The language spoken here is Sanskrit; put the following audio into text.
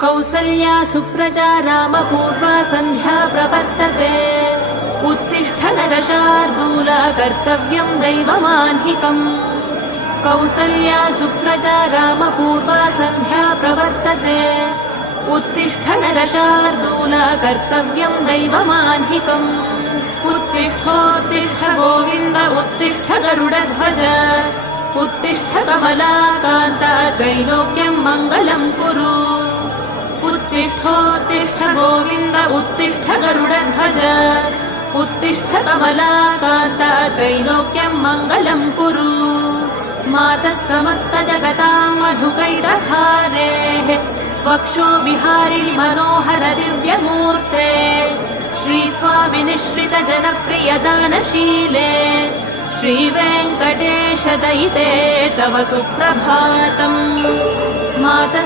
कौसल्या सुप्रजा रामपूर्वा सन्ध्या प्रवर्तते उत्तिष्ठ नरशार्दूला कर्तव्यम् दैवमाह्निकम् कौसल्या सुप्रजा रामपूर्वा सन्ध्या प्रवर्तते उत्तिष्ठ नरशार्दूला कर्तव्यम् दैवमाह्निकम् उत्तिष्ठोत्तिष्ठ गोविन्द उत्तिष्ठ गरुडध्वज उत्तिष्ठ कमलाकान्ता त्रैलोक्यम् मङ्गलम् कुरु उत्तिष्ठोत्तिष्ठ गोविन्द उत्तिष्ठ गरुडध्वज उत्तिष्ठ कमलाकान्ता त्रैलोक्यम् मङ्गलम् कुरु मातः समस्त जगताम् मधुकैटभारेः वक्षो विहारिणि मनोहर दिव्यमूर्ते श्रीस्वामि निःश्रित जनप्रिय दानशीले श्रीवेङ्कटेश दयिते तव सुप्रभातम् मातः